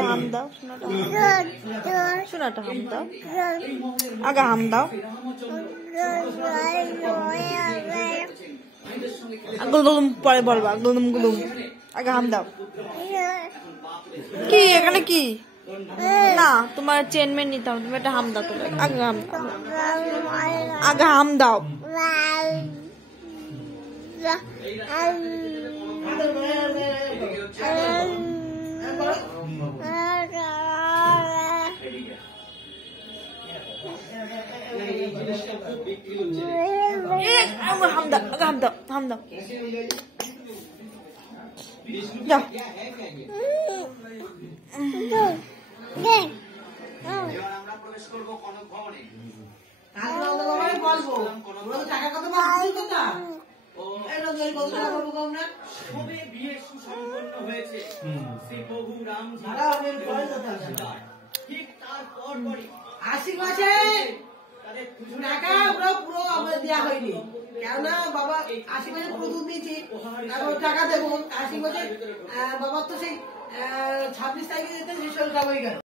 হাম দাও শোনাটা হাম দাও আগে হাম দাও গুলগুলুম পরে বলবা গুলুম গুলুম আগে হাম দাও কি এখানে কি না তোমার চেনমেন নিতে হবে তুমি একটা হাম দাও তো আগে হাম দাও আগে হাম দাও হাম দাও হাম দাও যাও আশি মাসে টাকা পুরো আমরা দেওয়া হয়নি কেননা বাবা 80 মাসে পুরো দুধ দিয়েছি তারপর টাকা দেবো 80 মাসে বাবার তো সেই 26 তারিখে যেতে 16 টাকা হয়ে গেল।